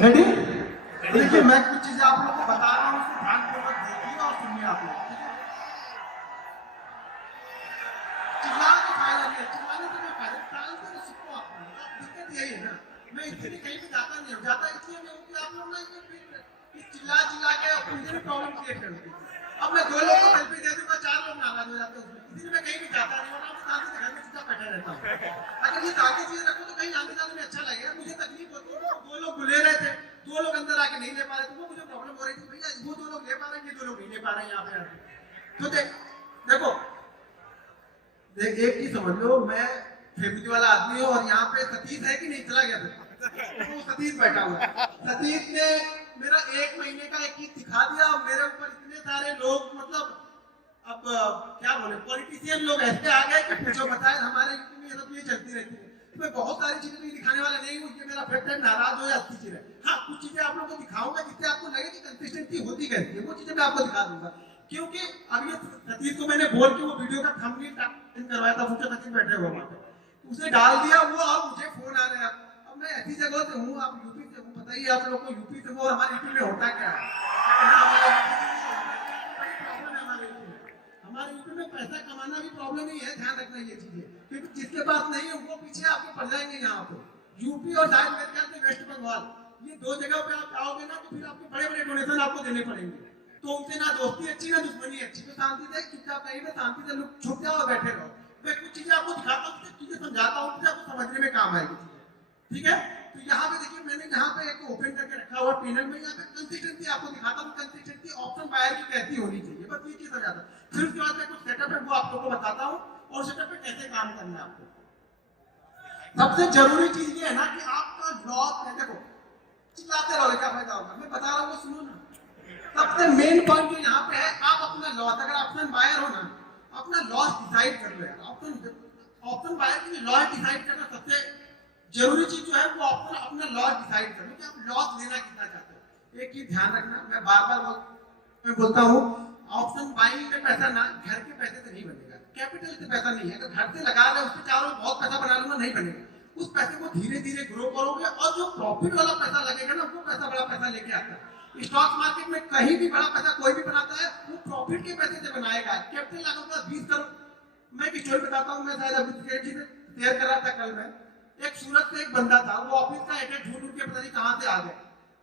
Ready? देखिए मैं कुछ चीजें आप लोगों को बता रहा हूँ, उसको ध्यानपूर्वक देखिए और सुनिए आप लोग। चिल्ला के फायदा नहीं है, चिल्लाने से कोई फायदा नहीं, टाल से सीखो आप लोग। अब दिक्कत यही है ना, मैं इसलिए कहीं भी जाता नहीं हूँ, जाता इसलिए नहीं हूँ कि आप लोग ना इस चिल्ला चिल्ला के मुझे भी प्रॉब्लम क्रिएट कर देती है। अब मैं 2 लोग को सेल्फी दे दूंगा, 4 लोग नाराज हो जाते हैं उसमें, इसलिए मैं कहीं भी जाता नहीं हूँ, मैं शांति से घर में चुपचाप बैठा रहता हूँ। अगर ये ताकि चीज रखो तो कहीं आने जाने में अच्छा लगेगा। मुझे तकलीफ होती है, 2 लोग बुले रहे थे, 2 लोग अंदर आके नहीं ले पा रहे थे, वो मुझे प्रॉब्लम हो रही थी, भैया वो 2 लोग ले पा रहे हैं, ये 2 लोग नहीं ले पा रहे हैं यहाँ पे। तो देखो एक चीज समझ लो, मैं फैमिली वाला आदमी हूँ और यहाँ पे सतीश है कि नहीं, चला गया था तो सतीश बैठा हुआ है। सतीश ने मेरा 1 महीने का एक चीज सिखा दिया और मेरे ऊपर इतने सारे लोग, मतलब अब क्या बोले, पॉलिटिशियन लोग ऐसे आ गए कि पूछो बताए, हमारे यूपी में ये सब ये चलती रहती है। मैं बहुत सारी चीजें भी दिखाने वाला नहीं हूँ, ये मेरा फैक्ट है, नाराज हो या अच्छी चीज है। हाँ, कुछ चीजें आप लोगों को दिखाऊंगा जिससे आपको लगे कि कंसिस्टेंसी होती कैसी है, वो चीजें मैं आपको दिखा दूंगा। क्योंकि अब ये सतीश को मैंने बोल के वो वीडियो का थंबनेल करवाया था, मुझे सतीश बैठे हुए वहां पे, उसने डाल दिया वो, और मुझे फोन आ रहा है। अब मैं ऐसी जगह से हूँ, आप यूपी से हूँ, बताइए आप लोग को यूपी से हो और हमारे यूपी में होता क्या है। हमारे यूपी में पैसा कमाना भी प्रॉब्लम नहीं है, ध्यान रखना ये चीजें, क्योंकि जिसके पास नहीं है वो पीछे आपके पड़ जाएंगे। यहाँ पे यूपी और शायद मेरे ख्याल से वेस्ट बंगाल, ये 2 जगह पे आप जाओगे ना तो फिर आपके बड़े बड़े डोनेशन आपको देने पड़ेंगे। तो उनसे ना दोस्ती अच्छी ना दुश्मनी अच्छी, तो शांति से चुपचाप कहीं पे शांति से लोग छुप जाओ और बैठे रहो। मैं कुछ चीजें आपको दिखाता हूँ, कुछ चीजें समझाता हूँ, आपको समझने में काम आएगी चीजें, ठीक है। तो यहाँ पे देखिए, मैंने यहाँ पे एक ओपन करके रखा हुआ पैनल में, यहाँ पे कंसिस्टेंसी आपको दिखाता हूँ, कंसिस्टेंसी ऑप्शन बायर की कैसी होनी चाहिए, बस ये चीज समझाता हूँ। फिर उसके बाद में कुछ सेटअप है वो आप लोगों को बताता हूँ, और सेटअप पे कैसे काम करना है आपको। सबसे जरूरी चीज ये है ना कि आपका लॉस है, देखो चिल्लाते रहो क्या फायदा होगा, मैं बता रहा हूँ सुनो ना। सबसे मेन पॉइंट जो यहाँ पे है, आप अपना लॉस, अगर ऑप्शन बायर हो ना, अपना लॉस डिसाइड कर लो यार। ऑप्शन बायर के लिए लॉस डिसाइड करना सबसे जरूरी चीज जो है, वो अपना लॉस डिसाइड करना कि आप लॉस लेना कितना चाहते हो। एक चीज ध्यान रखना, मैं बार बार बोलता हूँ, ऑप्शन बाइंग में पैसा ना घर के पैसे से नहीं बनेगा, कैपिटल से पैसा नहीं है। अगर घर से लगा रहे उसके चारों बहुत पैसा बना लूंगा, नहीं बनेगा। उस पैसे को धीरे धीरे ग्रो करोगे, और जो प्रॉफिट वाला पैसा लगेगा ना, वो पैसा बड़ा पैसा लेके आता है। स्टॉक मार्केट में कहीं भी बड़ा पैसा कोई भी बनाता है, वो प्रॉफिट के पैसे से बनाएगा। कैपिटल लगाऊंगा 20 करोड़। मैं एक स्टोरी बताता हूँ, मैं शायद अभी जी से शेयर कर रहा था कल में। एक सूरत से एक बंदा था, वो ऑफिस का एड्रेस ढूंढ के पता नहीं कहाँ से आ गए।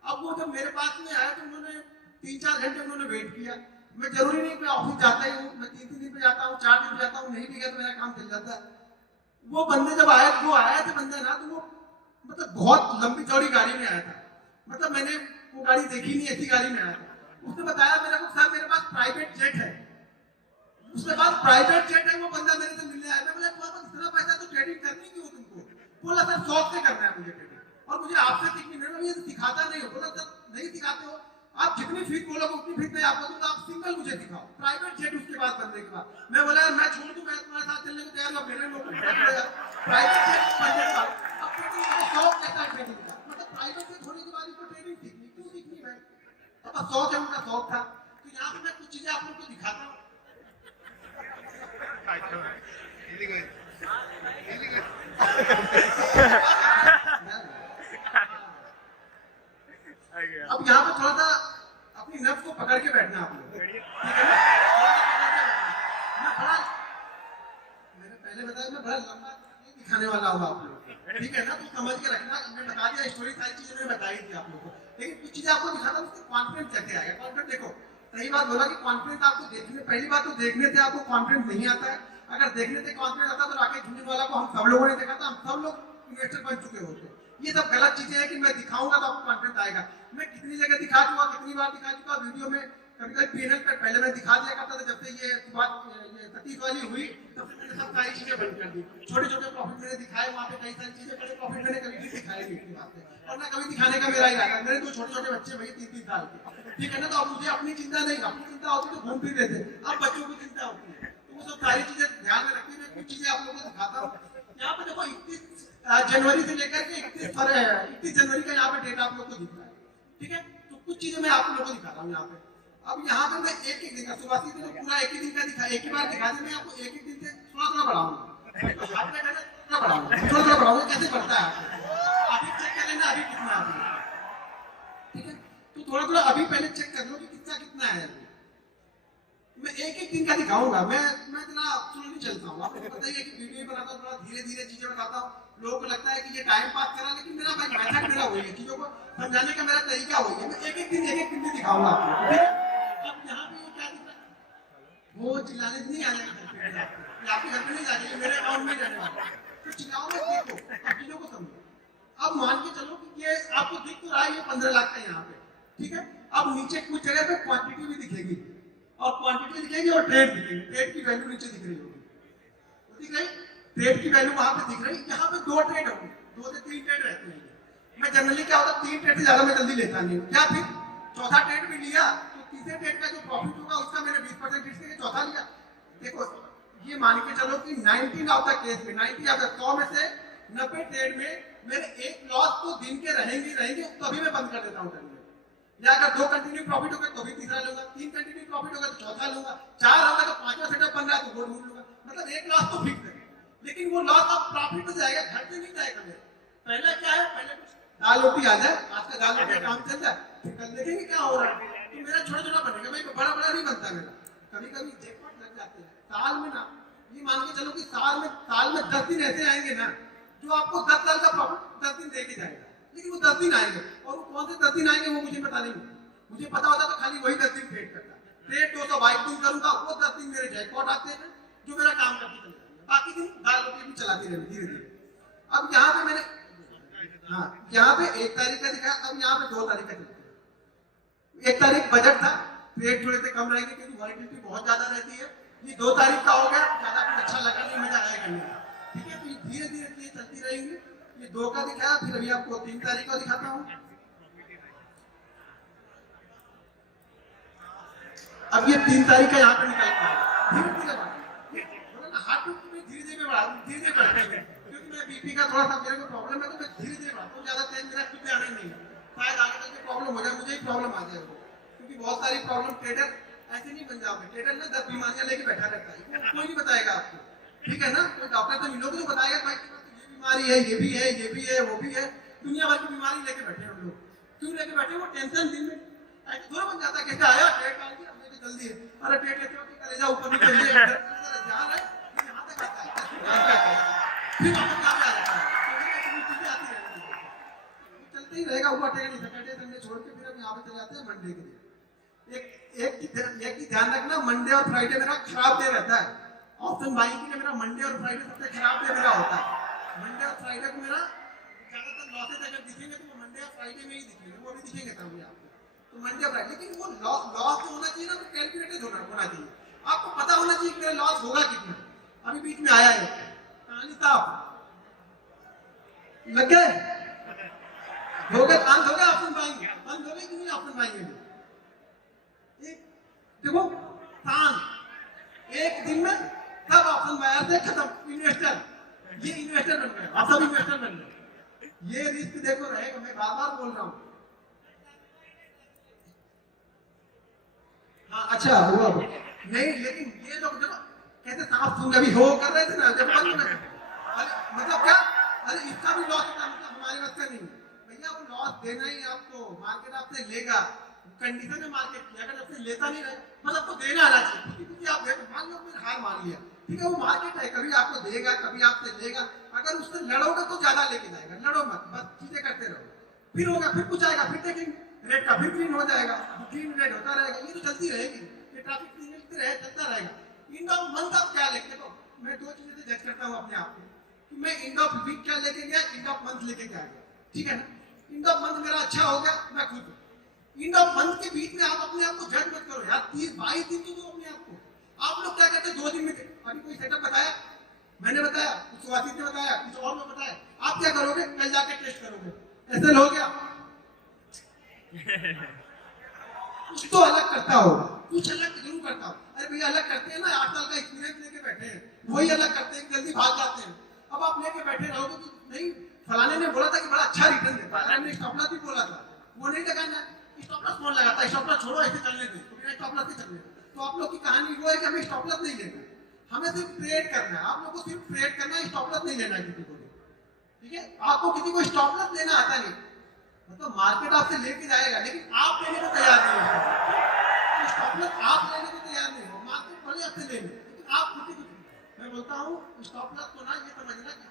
अब वो जब मेरे पास में आया तो उन्होंने 3-4 घंटे उन्होंने वेट किया। मैं जरूरी नहीं मैं ऑफिस जाता ही हूँ, मैं 3 दिन पे जाता हूँ, 4 दिन पे जाता हूँ, नहीं भी गया तो मेरा काम चल जाता है। वो बंदे जब आए, वो आया थे बंदे ना, तो वो मतलब बहुत लंबी चौड़ी गाड़ी में आया था, मतलब मैंने वो गाड़ी देखी नहीं, ऐसी गाड़ी में आया था। उसने बताया मेरे को, सर मेरे पास प्राइवेट जेट है। उसके बाद प्राइवेट जेट है, वो बंदा मेरे से मिलने आया। मैं बोला तुम्हारे पास इतना पैसा तो ट्रेडिंग करनी क्यों तुमको? बोला सर शौक से करना है मुझे ट्रेडिंग, और मुझे आपसे सीखनी। मैं ये सिखाता नहीं हो। बोला सर नहीं सिखाते हो, आप जितनी फीस बोलोगे उतनी फीस मैं आपको दूंगा, आप सिंगल मुझे सिखाओ प्राइवेट जेट। उसके बाद बनने के बाद मैं बोला यार मैं छोड़ दूं, मैं तुम्हारे साथ चलने को तैयार हूं, मेरे लोग प्राइवेट जेट बनने के बाद अब ट्रेडिंग का शौक कैसा है, ट्रेडिंग का मतलब प्राइवेट जेट होने के बाद इसको ट्रेडिंग सीखनी, क्यों सीखनी भाई? अब शौक है, उनका शौक था। तो यहाँ पे मैं कुछ चीजें आप लोग को दिखाता हूँ। अब यहाँ पे थोड़ा सा अपनी नफ्स को पकड़ के बैठना आप लोग, ठीक है ना? मैं बड़ा, मैंने पहले बताया मैं बड़ा लंबा दिखाने वाला हूँ आप लोग, ठीक है ना? तो समझ के रखना, मैं बता दिया स्टोरी, सारी चीजें मैंने बताई थी आप लोग को, लेकिन कुछ चीजें आपको दिखाता हूँ, कॉन्फिडेंस कैसे आएगा। कॉन्फिडेंस देखो, सही बात बोला कि कॉन्फिडेंस आपको देखने, पहली बात तो देखने से आपको कॉन्फिडेंस नहीं आता है। अगर देखने से कॉन्फिडेंस आता तो राकेश झुंझुनवाला को हम सब लोगों ने देखा था, हम सब लोग इन्वेस्टर बन चुके होते। ये सब गलत चीजें हैं कि मैं दिखाऊंगा तो आपको कॉन्फिडेंस आएगा। मैं कितनी जगह दिखा चुका, कितनी बार दिखा चुका वीडियो में, कभी कभी पैनल पे पहले मैं दिखा दिया करता था। जब से ये बात ये सतीश वाली हुई तब से मैंने सब सारी चीजें बंद कर दी। छोटे छोटे प्रॉफिट मैंने दिखाए, वहाँ पे कई सारी चीजें, बड़े प्रॉफिट मैंने कभी भी दिखाए नहीं इसकी बात पे, और ना कभी दिखाने का मेरा इरादा। मेरे तो छोटे छोटे बच्चे भाई 3-3 साल के, ठीक है ना? तो अब मुझे अपनी चिंता नहीं, अपनी चिंता होती तो घूम फिर रहे थे, अब बच्चों की चिंता होती है। तो वो सब सारी चीजें ध्यान में रखते हुए कुछ चीजें आप लोगों को दिखाता हूँ। यहाँ पे देखो 31 जनवरी से लेकर के 31 जनवरी का यहाँ पे डेट आप लोग को दिख रहा है, ठीक है? तो कुछ चीजें मैं आप लोगों को दिखा रहा हूँ यहाँ पे। अब यहाँ पे मैं एक दिन का शुरुआती दिन पूरा एक ही दिन का दिखा, एक ही बार दिखा दूं। मैं आपको एक ही दिन से थोड़ा बढ़ाऊंगा, थोड़ा बढ़ाऊंगा, कैसे बढ़ता है अभी चेक कर लेना अभी कितना है। ठीक है, तो थोड़ा थोड़ा अभी पहले चेक कर लो कि कितना कितना है। मैं एक एक दिन का दिखाऊंगा, मैं इतना स्लोली चलता हूँ, आपको पता ही है कि वीडियो बनाता हूँ, थोड़ा धीरे धीरे चीजें बताता हूँ। लोगों को लगता है कि ये टाइम पास करा, लेकिन मेरा भाई मेथड मेरा वही है, चीजों को समझाने का मेरा तरीका वही है। मैं एक एक दिन भी दिखाऊंगा आपको, ठीक है। अब यहाँ पे वो क्या दिख रहा है, वो चिल्लाने नहीं आ जाएगा, आपके घर पे नहीं जाएगा, मेरे अकाउंट में जाने वाला है, तो चिल्लाओ मत, देखो अब चीजों को समझो। अब मान के चलो कि ये आपको दिख तो रहा है, ये 15 लाख का यहाँ पे, ठीक है। अब नीचे कुछ जगह पे क्वांटिटी भी दिखेगी, और क्वांटिटी दिखेगी और ट्रेड दिखेगी, ट्रेड की वैल्यू नीचे दिख रही होगी, दिख रही, ट्रेड की वैल्यू वहां पे दिख रही। यहाँ पे 2 ट्रेड होंगे, 2 से 3 ट्रेड रहते हैं। मैं जनरली क्या होता है, 3 ट्रेड से ज्यादा मैं जल्दी लेता नहीं हूँ, या फिर चौथा ट्रेड भी लिया तो तीसरे ट्रेड का जो प्रॉफिट होगा उसका मैंने 20% रिस्क, चौथा लिया। देखो ये मान के चलो कि 19 ऑफ द केस में, 90 ऑफ द 100 में से 90 ट्रेड में मेरे एक लॉस तो दिन के रहेंगे, तभी मैं बंद कर देता हूँ ट्रेड। या अगर 2 कंटिन्यू प्रॉफिट होगा तो भी तीसरा लूंगा, 3 कंटिन्यू प्रॉफिट होगा तो चौथा लूंगा, 4 होगा तो 5वां सेटअप बन रहा है तो वो ढूंढ लूंगा। मतलब एक लॉस तो फिक्स है, लेकिन वो लॉस अब प्रॉफिट में जाएगा, घर से नहीं जाएगा मेरे। पहले क्या है, पहले दाल रोटी आ जाए, आज का दाल रोटी का काम चल जाए, फिर कल देखेंगे क्या हो रहा है। तो मेरा छोटा छोटा बनेगा, भाई बड़ा बड़ा नहीं बनता मेरा। कभी कभी जैकपॉट लग जाते हैं साल में ना, ये मान के चलो कि साल में 10 दिन ऐसे आएंगे ना जो आपको 10 साल का प्रॉफिट 10 दिन देके जाएगा, लेकिन वो 10 दिन आएंगे, और वो कौन से 10 दिन आएंगे वो मुझे पता नहीं। मुझे पता होता तो खाली वही 10 दिन ट्रेड करता, ट्रेड 222 दिन करूंगा, वो 10 दिन मेरे जैकपॉट आते हैं जो मेरा काम करके चले जाएंगे, बाकी दिन दाल रोटी भी चलाती रहेंगे धीरे धीरे। अब यहाँ पे मैंने, हाँ यहाँ पे 1 तारीख का दिखाया, अब यहाँ पे 2 तारीख का दिखाया। 1 तारीख बजट था, ट्रेड थोड़े से कम रहेगी क्योंकि वॉलिटिलिटी बहुत ज्यादा रहती है। ये 2 तारीख का हो गया, ज्यादा कुछ अच्छा लगा नहीं, मजा आएगा नहीं, ठीक है। तो धीरे धीरे चीजें चलती रहेंगी। ये 2 का दिखाया, फिर अभी आपको 3 तारीख का दिखाता हूँ। अब ये 3 तारीख का यहाँ पे निकलता है, धीरे धीरे हाथ में धीरे धीरे बढ़ाते हैं, क्योंकि मैं बीपी का थोड़ा सा मेरे को प्रॉब्लम है, तो मैं धीरे धीरे बढ़ाता हूँ, ज्यादा तेज मेरा खुद में आना ही नहीं है, शायद आगे चल के प्रॉब्लम हो जाए, मुझे ही प्रॉब्लम आ जाए, क्योंकि बहुत सारी प्रॉब्लम ट्रेडर ऐसे नहीं बन जाओगे। ट्रेडर ना 10 बीमारियां लेके बैठा रहता है, कोई नहीं बताएगा आपको, ठीक है ना। कोई डॉक्टर से मिलोगे तो बताएगा भाई ये बीमारी है, ये भी है, ये भी है, वो भी है, दुनिया भर की बीमारी लेके बैठे हैं हम लोग। क्यों लेके बैठे? वो टेंशन दिन में ऐसे थोड़ा बन जाता है, कैसे आया ट्रेड डाल दिया हमने, जल्दी है, अरे ट्रेड लेते हो कि कलेजा ऊपर निकल गया, ध्यान है यहाँ तक आता है, फिर वापस यहाँ पे आ जाता है, चीजें आती रहती है, चलते ही रहेगा। ऊपर ट्रेड सैटरडे संडे छोड़ के फिर हम यहाँ पे चले जाते हैं मंडे के लिए। एक की ध्यान रखना, मंडे और फ्राइडे मेरा खराब डे रहता है। ऑप्शन बाइंग के लिए मेरा मंडे और फ्राइडे सबसे खराब डे मेरा होता है। मंडे और फ्राइडे को मेरा ज्यादातर लॉसेज अगर दिखेंगे तो वो मंडे और फ्राइडे में ही दिखेंगे, वो भी दिखेंगे तभी आपको, तो मंडे और फ्राइडे। लेकिन वो लॉस तो होना चाहिए ना, तो कैलकुलेटेड होना चाहिए, आपको पता होना चाहिए कि मेरा लॉस होगा कितना। अभी बीच में आया है कहानी साहब, लग गए, हो गए, बंद हो गया ऑप्शन बाइंग, बंद हो गए कि नहीं ऑप्शन बाइंग में। देखो शांत एक दिन में सब ऑप्शन बायर से खत्म, इन्वेस्टर, ये इन्वेस्टर बन गए, आप सब इन्वेस्टर बन गए। ये रिस्क देखो रहेगा, मैं बार बार बोल रहा हूँ। हाँ अच्छा हुआ नहीं, लेकिन ये लोग जब कैसे सांप सूंघ अभी हो कर रहे थे ना, जब बंद में मतलब क्या, अरे इसका भी लॉस होता, मतलब हमारे बस का नहीं भैया, वो लॉस देना ही आपको, मार्केट आपसे लेगा, कंडीशन है मार्केट की, अगर आपसे लेता नहीं रहे मतलब आपको देना आना चाहिए, क्योंकि आप देखो मान लो आपने हार मान लिया, ठीक है, वो मार्केट है, कभी आपको देगा कभी आपसे लेगा, अगर उससे लड़ोगे तो ज्यादा लेके जाएगा, लड़ो मत, बस चीजें करते रहो, फिर होगा, फिर कुछ आएगा, फिर देखेंगे रेट का फिर ग्रीन हो जाएगा, ग्रीन रेट होता रहेगा, ये तो चलती रहेगी, ये ट्रैफिक सिग्नल रहे चलता रहेगा। एंड ऑफ मंथ आप क्या लेके, देखो मैं 2 चीजें से जज करता हूँ अपने आप को, कि मैं एंड ऑफ वीक क्या लेके गया, एंड ऑफ मंथ लेके क्या गया, ठीक है ना। एंड ऑफ मंथ मेरा अच्छा हो गया, मैं खुद एंड ऑफ मंथ के बीच में आप अपने आप को जज मत करो यार, 30-22 दिन तो दो अपने आप को। आप लोग क्या करते हैं 2 दिन में, अभी कोई सेटअप बताया, मैंने बताया, कुछ वासी ने बताया, कुछ और ने बताया, आप क्या करोगे, कल जाके टेस्ट करोगे, ऐसे हो गया कुछ तो अलग करता होगा, कुछ अलग जरूर करता हो। अरे भैया अलग करते हैं ना, 8 साल का एक्सपीरियंस लेके बैठे हैं, वही अलग करते हैं, जल्दी भाग जाते हैं। अब आप लेके बैठे रहोगे तो नहीं, फलाने ने बोला था कि बड़ा अच्छा रिटर्न देता है, हमने स्टॉप लॉस भी बोला था, वो नहीं लगाना, स्टॉप लॉस कौन लगाता है, स्टॉप लॉस छोड़ो ऐसे चलने दो, तो बिना स्टॉप लॉस के चलने दो। तो आप लोग की कहानी वो है कि हमें स्टॉप लॉस नहीं लेना, हमें सिर्फ ट्रेड करना है, आप लोग को सिर्फ ट्रेड करना है, स्टॉप लॉस नहीं लेना है किसी को भी, ठीक है। आपको किसी को स्टॉप लॉस लेना आता नहीं, मतलब मार्केट आपसे लेके जाएगा लेकिन आप लेने को तैयार नहीं हो। स्टॉप लॉस आप लेने को तैयार नहीं हो, मार्केट पड़े आपसे लेने, लेकिन आप खुद ही कुछ। मैं बोलता हूँ स्टॉप लॉस को ना ये समझना कि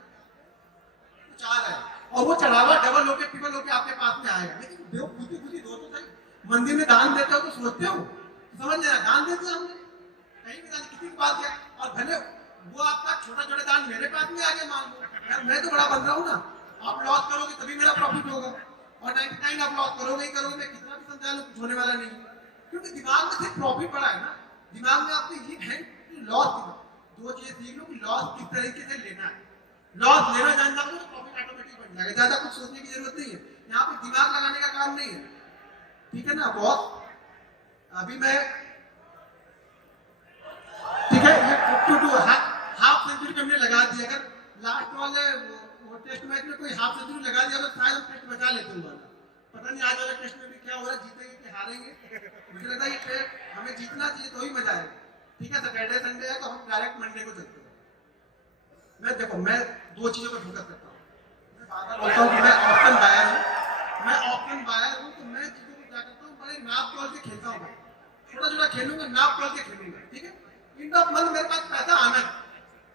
कुछ आ रहा है और वो चढ़ावा डबल होके ट्रिपल होके आपके पास में आएगा, लेकिन जो खुद ही दो तो सही। मंदिर में दान देते हो तो सोचते हो, समझ लेना दान देते हमने कहीं भी दान किसी की बात किया, और भले वो आपका छोटा छोटा दान मेरे पास में आ गया, मान लो यार मैं तो बड़ा बन रहा हूँ ना, आप लॉस करोगे तभी मेरा प्रॉफिट होगा, और 99 आप लॉस करोगे ही करोगे, मैं कितना भी समझा लूं कुछ होने वाला नहीं, क्योंकि दिमाग में सिर्फ प्रॉफिट पड़ा है ना, दिमाग में आपने ये है कि लॉस दो चीजें सीख लो कि लॉस किस तरीके से लेना है, लॉस लेना जान जाओगे तो प्रॉफिट ऑटोमेटिक बन जाएगा, ज्यादा कुछ सोचने की जरूरत नहीं है, यहाँ पे दिमाग लगाने का काम नहीं है, ठीक है ना बॉस। अभी मैं ठीक है ये हाफ सेंचुरी हमने लगा दी, अगर लास्ट वाले वो टेस्ट मैच में कोई हाफ सेंचुरी लगा दिया तो शायद हम टेस्ट बचा लेते हैं वाला, पता नहीं आज वाले टेस्ट में भी क्या हो रहा है, जीतेंगे कि हारेंगे, मुझे लगता है ये टेस्ट हमें जीतना चाहिए तो ही मजा आएगा, ठीक है। सैटरडे संडे है तो हम डायरेक्ट मंडे को चलते हैं। मैं देखो मैं दो चीजों पर फोकस करता हूँ, मैं बार बार बोलता हूँ कि मैं ऑप्शन बायर हूँ, मैं ऑप्शन बायर हूँ, तो मैं चीजों को क्या करता हूँ बड़े नाप तोल के खेलता हूँ, छोटा छोटा खेलूंगा नाप तोल के खेलूंगा, ठीक है। इन मंथ मेरे पास पैसा आना है,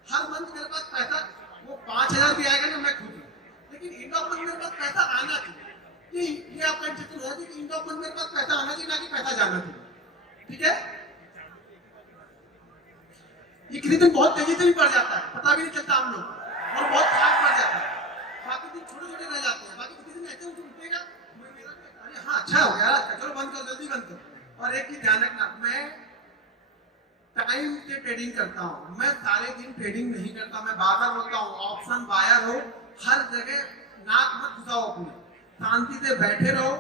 हर मंथ मेरे पास पैसा वो 5000 भी आएगा ना मैं खुद हूँ, लेकिन इंड ऑफ मंथ मेरे पास पैसा आना चाहिए, ये आपका इंटेंशन होगा कि इंड ऑफ मंथ मेरे पास पैसा आना चाहिए ना कि पैसा जाना चाहिए, ठीक है। ये किसी दिन बहुत तेजी से भी बढ़ जाता है, पता भी नहीं चलता हम लोग, और बहुत खराब बढ़ जाता है, बाकी दिन छोटे छोटे रह जाते हैं, बाकी किसी दिन ऐसे उठेगा अरे हाँ अच्छा हो गया चलो बंद करो जल्दी बंद करो। और एक ही ध्यान रखना, मैं टाइम से ट्रेडिंग करता हूँ, मैं सारे दिन ट्रेडिंग नहीं करता, मैं बार बार बोलता हूँ ऑप्शन बायर हो, हर जगह नाक मत घुसाओ अपनी, शांति से बैठे रहो,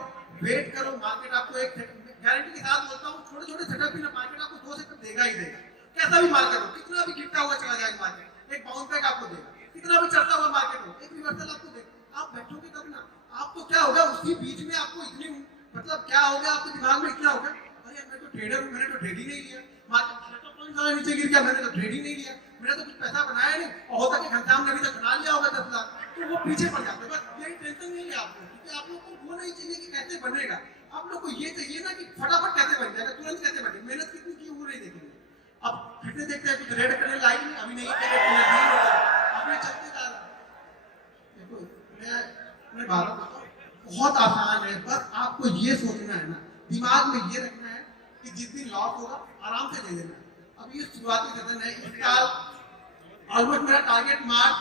वेट करो, मार्केट आपको एक गारंटी के साथ बोलता हूँ छोटे छोटे सेटअप भी ना मार्केट आपको 2 सेकंड देगा ही देगा, कैसा भी मार्केट हो, कितना भी गिरता हुआ चला जाएगा मार्केट एक बाउंस बैक आपको देगा, कितना भी चढ़ता हुआ मार्केट हो एक रिवर्सल आपको देगा, आप बैठोगे तब ना, आपको क्या होगा उसी बीच में आपको इतनी मतलब क्या हो गया आपके दिमाग में इतना हो गया अरे मैं तो ट्रेडर हूँ, मैंने तो ट्रेडिंग नहीं लिया, मार्केट नीचे गिर गया मैंने तो ट्रेडिंग नहीं लिया, मैंने तो कुछ पैसा बनाया नहीं, और होता कि घंटाम ने अभी तक बना लिया होगा 10 लाख, तो वो पीछे पड़ जाते हैं, बस यही टेंशन नहीं है आपको, क्योंकि आप लोग को वो नहीं चाहिए कि कैसे बनेगा, आप लोग को ये चाहिए ना कि फटाफट कैसे बन जाएगा, तुरंत कैसे बने, मेहनत कितनी की वो नहीं देखेंगे। अब फिर से देखते हैं कुछ रेड करने लाइक नहीं अभी नहीं अभी चलते जा रहा है। देखो मैं बात बताता हूँ बहुत आसान है, बस आपको ये सोचना है ना, दिमाग में ये रखना है कि जिस दिन लॉस होगा आराम से ले लेना है। अब ये शुरुआती सेशन है, इस साल ऑलमोस्ट मेरा टारगेट मार्च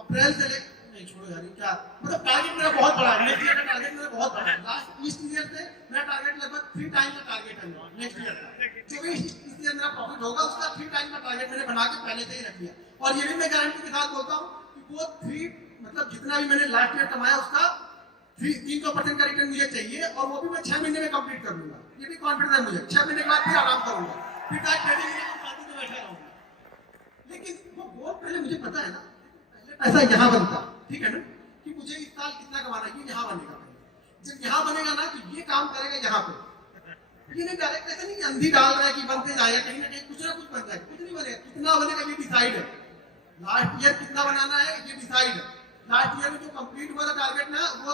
अप्रैल से नहीं छोड़ो यार क्या मतलब टारगेट मेरा बहुत बड़ा है, नेक्स्ट ईयर का टारगेट मेरा बहुत बड़ा है, लास्ट इस ईयर से मेरा टारगेट लगभग 3 टाइम का टारगेट है नेक्स्ट ईयर का, जो भी इस ईयर मेरा प्रॉफिट होगा उसका 3 टाइम का टारगेट मैंने बना के पहले से ही रख लिया, और ये भी मैं गारंटी के साथ बोलता हूँ कि वो 3 मतलब जितना भी मैंने लास्ट ईयर कमाया उसका 300% का रिटर्न मुझे चाहिए, और वो भी मैं 6 महीने में कंप्लीट कर लूंगा, ये भी कॉन्फिडेंस है मुझे, 6 महीने के बाद फिर आराम करूंगा, फिर ट्रेडिंग में शांति से बैठा रहूंगा, लेकिन वो बहुत पहले मुझे पता है ना पहले पैसा यहाँ बनता, ठीक है ना, कि मुझे इस साल कितना कमाना है, ये यहाँ बनेगा, जब यहाँ बनेगा ना कि ये काम करेगा यहाँ पे, ये नहीं डायरेक्ट ऐसा नहीं अंधी डाल रहा है कि बनते जाएगा, कहीं ना कहीं कुछ ना कुछ बनता है, कुछ नहीं बनेगा, कितना बनेगा ये डिसाइड है, लास्ट ईयर कितना बनाना है ये डिसाइड है, लास्ट ईयर में जो कंप्लीट हुआ था टारगेट ना वो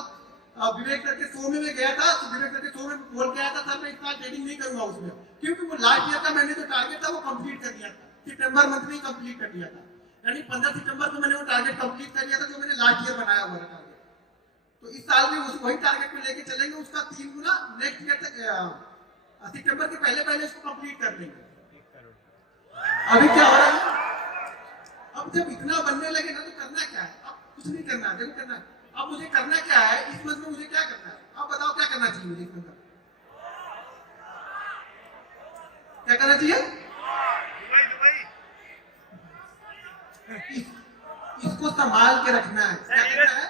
विवेक सर के शो में मैं गया था, तो विवेक सर के शो में बोल के आया था सर मैं इस साल ट्रेडिंग नहीं करूंगा उसमें, क्योंकि वो लास्ट ईयर का मैंने जो टारगेट था वो कंप्लीट कर दिया था, सितंबर मंथ में ही कंप्लीट कर दिया था, यानी 15 सितंबर को मैंने वो टारगेट कंप्लीट कर दिया था जो मैंने लास्ट ईयर बनाया हुआ था टारगेट, तो इस साल भी वही टारगेट में लेके चलेंगे, उसका 3 गुना नेक्स्ट ईयर तक सितंबर के पहले पहले इसको कंप्लीट कर लेंगे। अभी क्या हो रहा है, अब जब इतना बनने लगे ना तो करना क्या है, अब कुछ नहीं करना है, देखो करना है, अब मुझे करना क्या है इस मंथ में, मुझे क्या करना है, आप बताओ क्या करना चाहिए मुझे इस मंथ में, क्या करना चाहिए, इसको संभाल के रखना है, क्या करना है,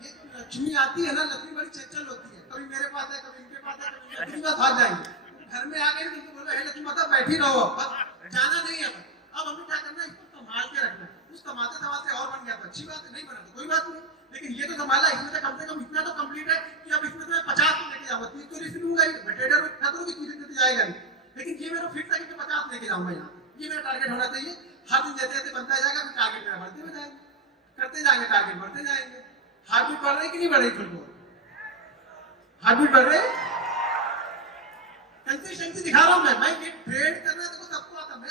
ये तो लक्ष्मी आती है ना, लक्ष्मी बड़ी चंचल होती है, कभी मेरे पास है कभी इनके पास है, कभी लक्ष्मी पास भाग जाएंगे, घर में आ गए तो बोलो हे लक्ष्मी माता बैठी रहो, बस जाना नहीं है, अब हमें क्या करना है, इसको संभाल के रखना है, कुछ कमाते कमाते और बन गया तो अच्छी बात है, नहीं बना तो कोई बात नहीं, लेकिन ये तो संभाला, इसमें तो कम से कम इतना तो कंप्लीट है कि अब इसमें तो मैं 50 लेके जाऊंगा, 30 तो रिस्क लूंगा ही, ट्रेडर इतना तो कि 30 जाएगा नहीं, लेकिन ये मेरा फिक्स है कि मैं 50 लेके जाऊंगा यहाँ, ये मेरा टारगेट होना चाहिए, हर दिन जैसे जैसे बनता जाएगा फिर टारगेट मेरा बढ़ते हुए जाएंगे, करते जाएंगे टारगेट बढ़ते जाएंगे, हार्ट बीट बढ़ रही कि नहीं बढ़ रही? तुमको हार्ट बीट बढ़ रही? कंसिस्टेंसी दिखा रहा हूं मैं ये ट्रेड करना देखो सबको आता है। मैं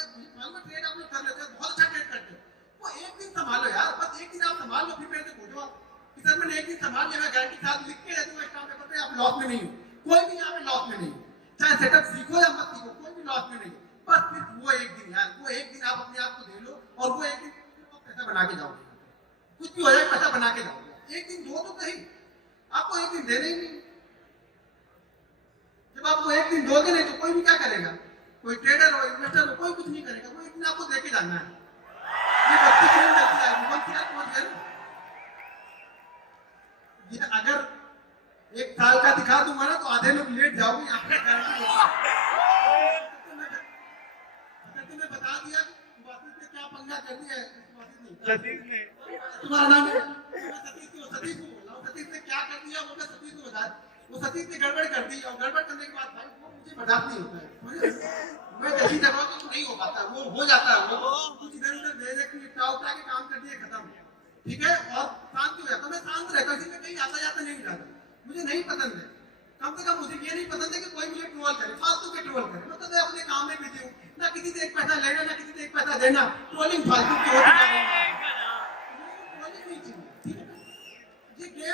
ट्रेड आप लोग कर लेते हैं, बहुत अच्छा ट्रेड करते हैं। वो एक दिन संभालो यार, बस एक दिन आप संभाल लो, फिर मेरे से पूछो आप कि सर मैंने एक दिन संभाल लिया, मैं गारंटी के साथ लिख के दे दूंगा स्टाम्प पेपर पे, आप लॉस में नहीं हो। कोई भी यहाँ पे लॉस में नहीं हो, चाहे सेटअप सीखो या मत सीखो, कोई भी लॉस में नहीं। बस सिर्फ वो एक दिन यार, वो एक दिन आप अपने आप को दे लो और वो एक दिन पैसा बना के जाओगे। कुछ भी हो जाए पैसा बना के जाओगे। एक दिन दो तो सही, आपको एक दिन देना ही नहीं। जब आपको एक दिन दोगे नहीं तो कोई भी क्या करेगा? कोई ट्रेडर हो, इन्वेस्टर हो, कोई कुछ नहीं करेगा। वो एक दिन आपको देके जाना है। ये बच्चे क्यों जल्दी आएगी? कौन सी बात पहुंच गई? ये अगर एक साल का दिखा दूंगा ना तो आधे लोग लेट जाओगे। यहाँ पे गारंटी देता हूं। तुम्हें बता दिया वासिफ ने क्या पंगा कर दिया है। सतीश ने, तुम्हारा नाम है सतीश को, सतीश को बोला हूं। सतीश ने क्या कर दिया वो मैं सतीश को बता। वो सतीश ने गड़बड़ कर दी और गड़बड़ करने के बाद भाई वो मुझे बर्दाश्त नहीं होता है। मैं जैसी जगह तो नहीं हो पाता, वो हो जाता है। वो कुछ इधर उधर भेजे कि उठा के काम कर दिए, खत्म, ठीक है, और शांति हो जाता। मैं शांत रहता हूं, इसलिए कहीं आता जाता नहीं जाता। मुझे नहीं पसंद है, कम से कम मुझे ये नहीं पसंद है कि कोई मुझे ट्रोल करे, फालतू के ट्रोल करे। मतलब मैं अपने काम में बिजी हूँ, ना किसी से एक पैसा लेना ना किसी से एक पैसा देना। ट्रोलिंग फालतू की होती है, ट्रोलिंग नहीं चाहिए, ठीक है।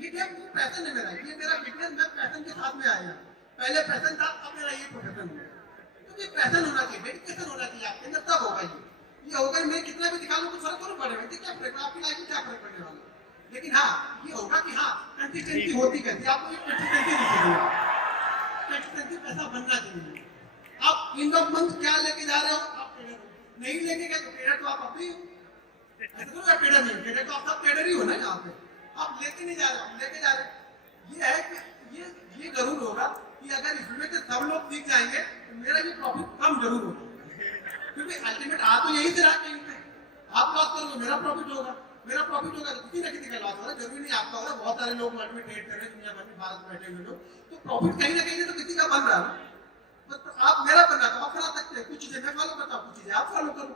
ये गेम पैशन है मेरा, ये मेरा फिटनेस, मैं पैशन के साथ में आया। पहले पैशन था, अब मेरा ये प्रोफेशन है। तो ये पैशन होना चाहिए, डेडिकेशन होना चाहिए आपके अंदर, तब होगा ये होगा। मैं कितना भी दिखा लूं कुछ फर्क नहीं पड़ेगा, क्या फर्क, आपकी लाइफ में क्या फर्क पड़ने वाला। लेकिन हाँ ये होगा कि हाँ कंसिस्टेंसी होती कैसी, आपको एक कंसिस्टेंसी दिखेगी। कंसिस्टेंसी पैसा बनना चाहिए। आप इन ऑफ मंथ क्या लेके जा रहे हो? आप ट्रेडर हो, नहीं लेके गए तो ट्रेडर तो आप अपनी हो। ऐसा तो ट्रेडर नहीं, ट्रेडर तो आप सब ट्रेडर ही हो ना। यहाँ पे आप लेके नहीं जा रहे, आप लेके जा रहे। ये है कि ये जरूर होगा कि अगर इसमें से सब लोग सीख जाएंगे तो मेरा ये प्रॉफिट कम जरूर होगा, क्योंकि अल्टीमेट आ तो यही से रहा कहीं पे। आप लॉस करोगे मेरा प्रॉफिट होगा, मेरा प्रॉफिट होगा तो किसी ना किसी का लॉस होगा। जरूरी नहीं आपका होगा। बहुत सारे लोग वर्ल्ड में ट्रेड कर रहे हैं, दुनिया भर में, भारत में बैठे हुए लोग, तो प्रॉफिट कहीं ना कहीं तो किसी का बन रहा है। तो आप मेरा बन रहा तो आप करा सकते हैं। कुछ चीजें मैं फॉलो करता हूँ, कुछ चीजें आप फॉलो करो।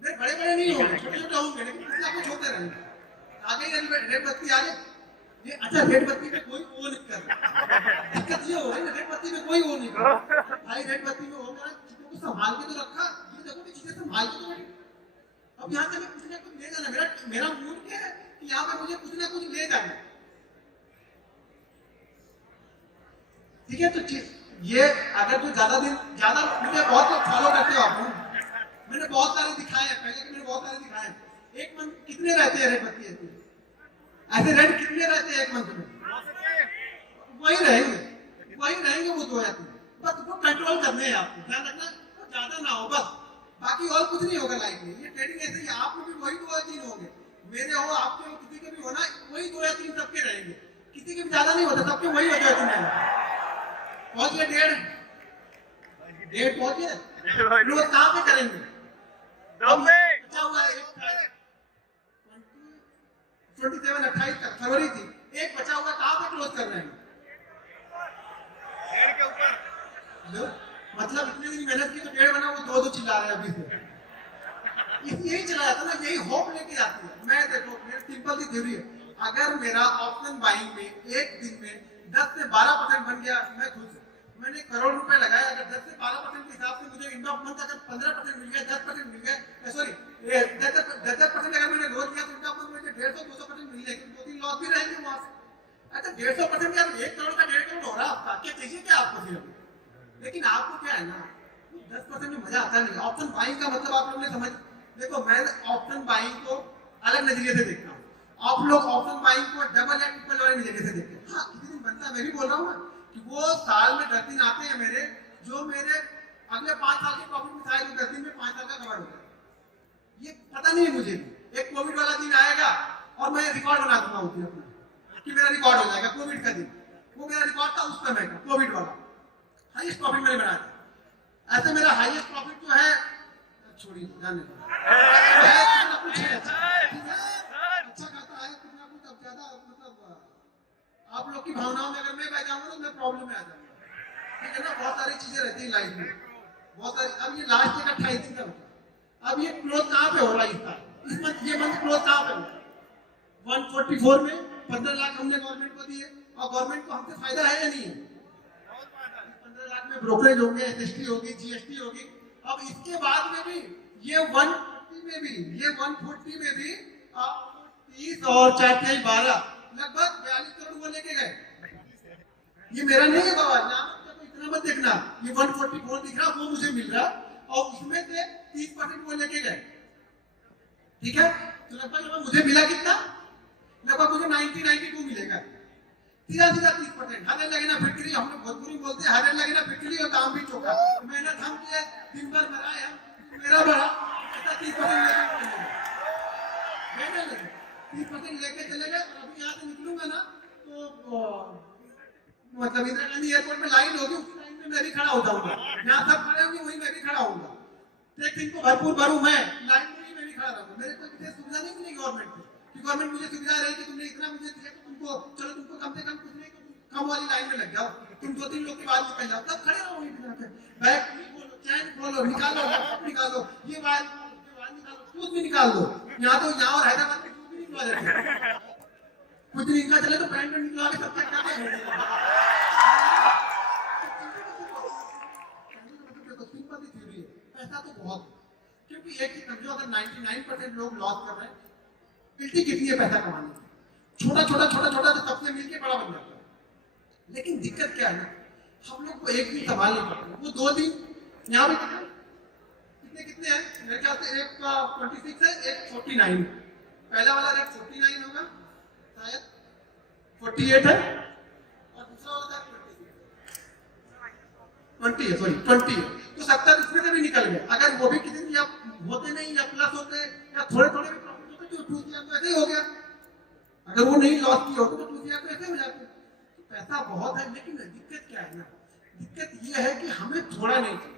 मैं बड़े बड़े नहीं होंगे, छोटे छोटे होंगे, लेकिन कुछ ना कुछ होते रहेंगे। आगे रेड बत्ती आ जाए ये, अच्छा रेड बत्ती में कोई वो नहीं कर रहा। दिक्कत ये हो रही है रेड बत्ती में कोई वो नहीं कर रहा। भाई रेड बत्ती में हो गया, चीजों को संभाल के तो रखा, ये देखो कि चीजें संभाल के तो रखी। अब यहाँ से मैं कुछ ना कुछ ले जाना, मेरा मूड क्या है कि यहाँ पे मुझे कुछ ना कुछ ले जाना, ठीक है। तो ये अगर तो ज्यादा मुझे बहुत लोग फॉलो करते हो आप लोग, मैंने बहुत सारे दिखाए हैं पहले, मैंने बहुत सारे दिखाए हैं। एक मंथ कितने रहते हैं रेड बत्ती ऐसे रेड कितने रहते हैं एक मंथ में? वही रहेंगे वो 2 या 3। बस वो कंट्रोल करने हैं आपको, ध्यान रखना तो ज्यादा ना हो बस, बाकी और कुछ नहीं होगा लाइफ में। ये ट्रेडिंग ऐसे ही, आप में भी वही 2 या 3 होंगे, मेरे हो, आपके हो, किसी के भी होना, वही 2 या 3 सबके रहेंगे। किसी के भी ज्यादा नहीं होता, सबके वही 2 या 3 रहेंगे। पहुंच गए 1.5 पहुंच गए। लोग कहाँ पे करेंगे? अच्छा हुआ 27-28 तक फरवरी थी, एक बचा हुआ, कहाँ पे क्लोज कर रहे हैं? 1.5 के ऊपर। मतलब इतने दिन मेहनत की तो 1.5 बना, वो 2 चिल्ला रहे हैं अभी से। यही चला जाता है ना, यही होप लेके जाती है। मैं देखो मेरी सिंपल सी थ्योरी है, अगर मेरा ऑप्शन बाइंग में एक दिन में 10 से 12% बन गया, मैं खुश हूं। मैंने करोड़ रुपए लगाए, अगर 10 से 12% के हिसाब से मुझे एंड ऑफ मंथ अगर 15% मिल गया, 10% मिल गया, सॉरी 10% अगर मैंने रोज किया तो एंड ऑफ मंथ मुझे 150-200% मिल जाएगी, 2-3 लॉस भी रहेंगे वहां से। अच्छा 150% यार 1 करोड़ का 1.5 करोड़ हो रहा है आपका, क्या चाहिए क्या आपको फिर? लेकिन आपको क्या है ना, 10% में मजा आता नहीं। ऑप्शन बाइंग का मतलब आप लोगों ने समझ, देखो मैं ऑप्शन बाइंग को अलग नजरिए से देखता हूँ, आप लोग ऑप्शन बाइंग को डबल या ट्रिपल वाले नजरिए से देखते हैं। हाँ किसी दिन बनता है, मैं भी बोल रहा हूँ ना कि वो साल में 10 दिन आते हैं मेरे, जो मेरे अगले 5 साल के प्रॉफिट में शायद 10 दिन में 5 साल का कवर होगा। ये पता नहीं है मुझे भी। एक कोविड वाला दिन आएगा और मैं रिकॉर्ड बना दूंगा उस दिन अपना कि मेरा रिकॉर्ड हो जाएगा कोविड का दिन। वो मेरा रिकॉर्ड था उस समय का, कोविड वाला हाईएस्ट प्रॉफिट मैंने बनाया था। ऐसे मेरा हाईएस्ट प्रॉफिट जो है, छोड़िए जाने दो, अच्छा खाता है कुछ ना कुछ। अब ज्यादा मतलब आप लोग की भावनाओं में अगर मैं बह जाऊंगा तो मैं प्रॉब्लम में आ जाऊंगा, ठीक है ना। बहुत सारी चीजें रहती है लाइफ में, बहुत सारी। अब ये लास्ट एक 28 दिन का बचा, अब ये क्लोज कहाँ पे हो रहा है इस मंथ? ये मंथ क्लोज कहाँ पे हो रहा है? 144 में 15 लाख हमने गवर्नमेंट को दिए और गवर्नमेंट को हमसे फायदा है या नहीं है? 15 लाख में ब्रोकरेज होंगे, एसएसटी होगी, जीएसटी होगी। अब इसके बाद में भी ये 140 में भी 140 में भी 30 और 4 12 लगभग 42 करोड़ वो लेके गए। ये मेरा नहीं है बाबा, नाम इतना मत देखना, ये 144 दिख रहा वो मुझे मिल रहा और उसमें से 30% वो लेके गए। ठीक है, तो लगभग मुझे मिला कितना? लगभग मुझे 92 मिलेगा। सीधा 30%। हरे लगे ना फिटकरी, हम लोग भोजपुरी बोलते हैं, हरे लगे ना फिटकरी और काम भी चौका। मेहनत हम किए, दिन भर मराए हम, मेरा बड़ा ऐसा 30% लेके 30% लेके चले गए। और अभी यहाँ से निकलूंगा ना तो मतलब इंदिरा गांधी एयरपोर्ट में लाइन होगी, उस लाइन में मैं भी खड़ा हो जाऊंगा। यहाँ सब खड़े होंगे, वहीं मैं भी खड़ा होऊंगा। ट्रैकिंग को भरपूर भरूं मैं, लाइन में ही मैं भी खड़ा रहूंगा। मेरे को किसी सुविधा नहीं मिलेगी गवर्नमेंट से कि गवर्नमेंट मुझे सुविधा रहेगी, तुमने इतना मुझे दिया तो तुमको चलो तुमको कम से कम कुछ नहीं तो कम वाली लाइन में लग जाओ, तुम 2-3 लोग की बात निकल जाओ, तब खड़े रहो वहीं पे। बैग खोलो, चैन खोलो, निकालो, निकालो, ये बात निकालो, कुछ भी निकाल दो। यहाँ तो यहाँ और हैदराबाद में कुछ भी निकला जाता, कुछ नहीं निकला चले तो पैंट में निकला के सब चेक पैसा तो बहुत, क्योंकि एक ही समझो अगर 99% लोग लॉस कर रहे हैं, गिल्टी कितनी है पैसा कमाने की? छोटा छोटा तो सबसे मिलके बड़ा बन जाता है। लेकिन दिक्कत क्या है ना, हम लोग को एक दिन संभाल नहीं पाते, वो 2 दिन। यहाँ पे कितने हैं? मेरे ख्याल से एक का 26 है, एक 49। पहला वाला रेट 49 होगा शायद, 48 है और दूसरा वाला 20 है, सॉरी 20 है। तो 70 इसमें से भी निकल गए। अगर वो भी किसी दिन या होते नहीं या प्लस होते या थोड़े भी प्रॉफिट होते तो 2 तो ऐसे ही हो गया। अगर वो नहीं लॉस किए होते तो 2 तो ऐसे हो जाते। पैसा बहुत है, लेकिन दिक्कत क्या है ना, दिक्कत ये है कि हमें थोड़ा नहीं चाहिए।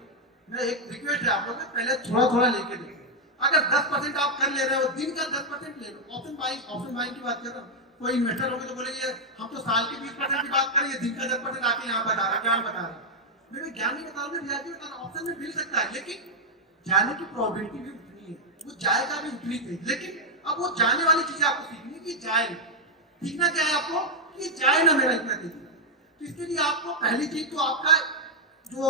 मेरा एक रिक्वेस्ट है आप लोगों से, पहले थोड़ा लेके देखो। अगर 10% आप कर ले रहे हो, दिन का 10% ले लो। ऑप्शन बाइंग की बात कर रहा हूँ। कोई इन्वेस्टर होगा तो बोलेंगे हम तो साल की 20% की बात करेंगे, दिन का 10% आके यहाँ बता रहा, ज्ञान बता रहा। मैं ज्ञान नहीं बता रहा, रियलिटी बता रहा। ऑप्शन में मिल सकता है, लेकिन जाने की प्रोबेबिलिटी भी उतनी है, वो जाएगा भी उतनी तेज। लेकिन अब वो जाने वाली चीज आपको सीखनी कि जाए, सीखना क्या है आपको कि जाए ना मेरा इतना तेज। तो इसके लिए आपको पहली चीज तो आपका जो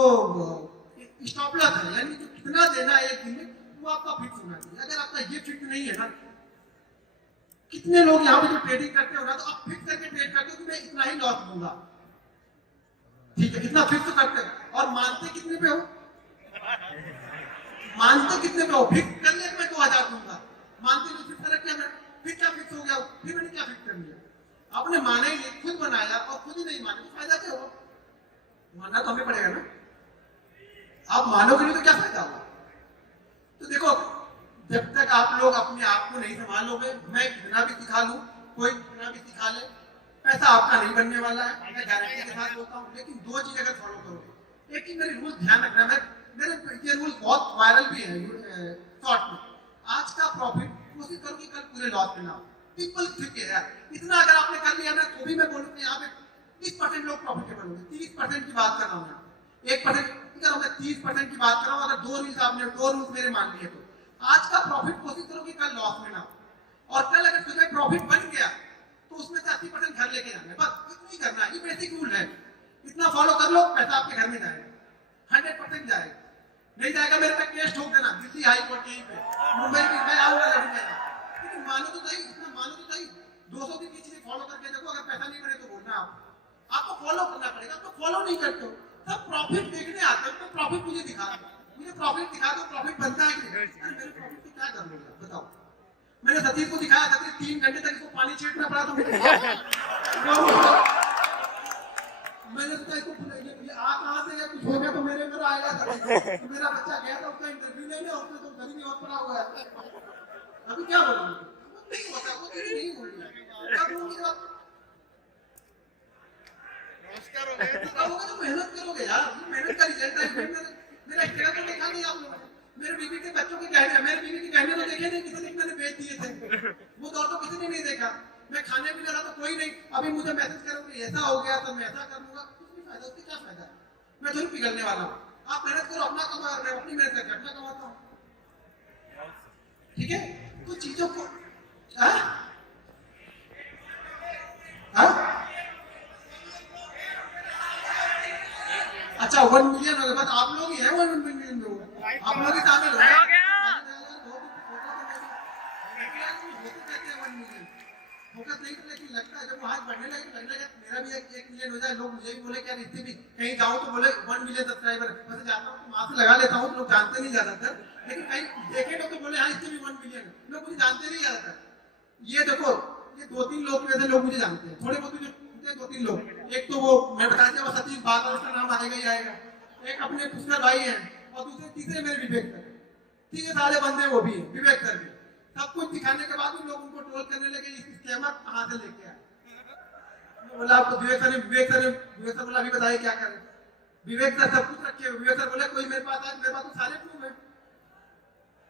स्टॉप लॉस है, यानी जो कितना देना है एक दिन में, वो आपका फिक्स होना चाहिए। अगर आपका ये फिक्स नहीं है ना, कितने लोग यहाँ पे जो ट्रेडिंग करते हो ना, तो आप फिक्स करके ट्रेड करते हो कि मैं इतना ही लॉस दूंगा, ठीक है, इतना फिक्स करते हो। और मानते कितने पे हो? मानते कितने पे हो? फिक्स कर लिया मैं 2000 दूंगा, मानते जो फिक्स कर क्या मैं फिर क्या फिक्स हो गया, फिर मैंने क्या फिक्स कर लिया? आपने माना ही नहीं, खुद बनाया और खुद ही नहीं माने, तो फायदा क्या हुआ? मानना तो हमें पड़ेगा ना। आप मानोगे नहीं तो क्या फायदा होगा? तो देखो, जब तक आप लोग अपने आप को नहीं संभालोगे, मैं कितना भी सिखा लूं, कोई कितना भी सिखा ले, पैसा आपका नहीं बनने वाला है, मैं गारंटी के साथ बोलता हूँ। लेकिन 2 चीज अगर फॉलो करोगे, एक ही मेरे रूल ध्यान रखना, मेरे ये रूल बहुत वायरल भी है शॉर्ट में। आज का प्रॉफिट कोशिश करो कि कल पूरे लॉस में ना हो। सिंपल ट्रिक है यार, इतना अगर आपने कर लिया ना, तो भी मैं बोलूँ यहाँ पे 30% लोग प्रॉफिटेबल होंगे। 30% की बात कर रहा हूँ, 1% करो, मैं 30% की बात कर रहा हूँ। अगर 2 रूल्स आपने 2 रूल्स मेरे मान लिए, तो आज का प्रॉफिट कोशिश करो कि कल लॉस में ना हो। और कल अगर सुबह प्रॉफिट बन गया तो उसमें से 80% घर लेके जाना है, बस इतना ही करना है। ये बेसिक रूल है, इतना फॉलो कर लो, पैसा आपके घर में जाएगा, 100% जाएगा। नहीं जाएगा मेरे पे केस ठोक देना, दिल्ली हाई कोर्ट यहीं पे, मुंबई में मैं आऊंगा लड़ूंगा। लेकिन मानो तो सही, इतना मानो तो सही, 200 दिन की चीजें फॉलो करके देखो। अगर पैसा नहीं बने तो बोलना, आपको फॉलो करना पड़ेगा। तो फॉलो नहीं करते हो, तब प्रॉफिट देखने आते हो, तो प्रॉफिट मुझे दिखा दो, मुझे प्रॉफिट दिखा दो, प्रॉफिट बनता है कि नहीं? अरे मेरे प्रॉफिट को क्या कर लोगे बताओ? मैंने सतीश को दिखाया, सतीश 3 घंटे तक इसको पानी छींटना पड़ा, तो मैंने सोचा इसको आ कहां से या कुछ हो गया तो मेरे अंदर आएगा। तो मेरा बच्चा गया था उसका इंटरव्यू लेने, और उसमें तो गरीबी और पड़ा हुआ है। अभी क्या बोलूंगा, नहीं होता, वो चीज नहीं बोलूंगी। क्या बोलूंगी आप? नमस्कार हो गए तो मेहनत करोगे यार, मेहनत का रिजल्ट है। मेरा स्टेटस तो देखा नहीं आप लोगों ने, मेरे बीवी के बच्चों के गहने, मेरे बीवी के गहने तो देखे नहीं, किसी ने मैंने बेच दिए थे, वो दौर तो किसी ने नहीं देखा। मैं खाने पीने रहा तो कोई नहीं, अभी मुझे मैसेज करोगे ऐसा हो गया तो मैं ऐसा करूंगा, कुछ नहीं फायदा, उससे क्या फायदा? मैं थोड़ी पिघलने वाला हूँ। आप मेहनत करो, अपना कमा, मैं अपनी मेहनत करके अपना कमाता हूँ, ठीक है? तो चीजों को हाँ? अच्छा 1 मिलियन हो गए, बस आप लोग ही हैं 1 मिलियन लोग, आप लोग ही शामिल हो गए। फोकस नहीं तो, लेकिन लगता है जब वो हाथ बढ़ने लगे लगने लगा मेरा भी 1 मिलियन हो जाए, लोग मुझे भी बोले कि यार इससे भी कहीं जाऊं तो बोले 1 मिलियन सब्सक्राइबर, वैसे जाता हूँ तो वहां से लगा लेता हूँ, लोग जानते नहीं ज्यादातर, लेकिन कहीं देखे लोग तो बोले हाँ इससे भी 1 मिलियन, लोग मुझे जानते नहीं ज्यादातर। ये देखो ये 2-3 लोग वैसे लोग मुझे जानते हैं, थोड़े बहुत जो 2-3 लोग, एक तो वो मैं बता दिया वो सतीश बादल, उसका नाम आएगा ही आएगा, एक अपने पुष्कर भाई हैं, और दूसरे तीसरे मेरे विवेक सर, तीन सारे बंदे वो भी है विवेक सर भी। सब कुछ दिखाने के बाद भी लोग उनको ट्रोल करने लगे, इस स्कैमर कहां से लेके आए। बोला आपको विवेक सर बोला अभी बताइए क्या करें। विवेक सर सब कुछ रखे, विवेक सर बोले कोई मेरे पास आए, मेरे पास तो सारे प्रूफ है।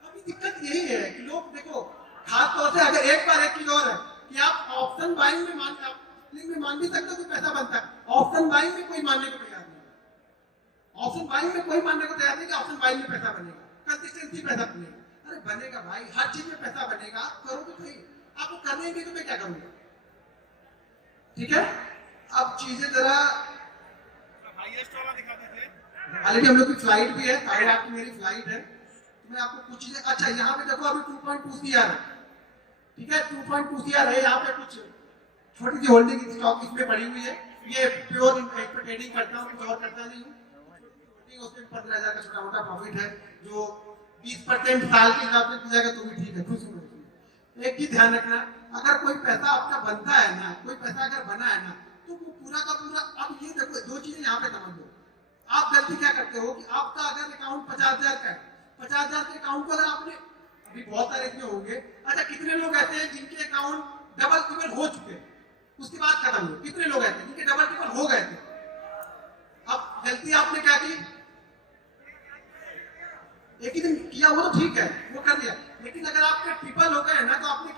अभी दिक्कत यही है कि लोग देखो, खास तौर से अगर एक बार एक चीज और है कि आप ऑप्शन बाइंग में मान भी सकते हो कि पैसा बनता है, ऑप्शन बाइंग में कोई मानने को तैयार नहीं, ऑप्शन बाइंग में कोई मानने को तैयार नहीं कि ऑप्शन बाइंग में पैसा बनेगा, कंसिस्टेंसी पैसा बनेगा। अरे बनेगा भाई, हर चीज में पैसा बनेगा, आप करो तो सही, आपको करने नहीं तो मैं क्या करूंगा। ठीक है, अब चीजें जरा हालांकि हम लोग की फ्लाइट भी है, 8:30 की मेरी फ्लाइट है, तो मैं आपको कुछ चीजें, अच्छा यहाँ पे देखो अभी 2.2 CR है, ठीक है 2.2 CR है, यहाँ पे कुछ छोटी सी होल्डिंग स्टॉक इसमें पड़ी हुई है, ये प्योर ट्रेडिंग करता हूँ, कुछ और करता नहीं हूँ, उसमें 15,000 का छोटा मोटा प्रॉफिट है, जो 20% साल के हिसाब से जाएगा तो भी ठीक है, खुश हो। एक ही ध्यान रखना, अगर कोई पैसा आपका बनता है ना, कोई पैसा अगर बना है ना, तो वो पूरा का पूरा, अब ये देखो 2 चीजें यहाँ पे समझ लो, आप गलती क्या करते हो कि आपका अगर अकाउंट 50,000 का है, 50,000 के अकाउंट को अगर आपने, अभी बहुत सारे इसमें होंगे, अच्छा कितने लोग ऐसे हैं जिनके अकाउंट डबल ट्रिपल हो चुके हैं, उसके बाद खत्म हुए, कितने लोग ऐसे जिनके डबल ट्रिपल हो गए थे। अब गलती आपने क्या की, एक ही दिन किया वो तो ठीक है, वो कर लिया, लेकिन अगर आपके ट्रिपल हो गए ना तो आपने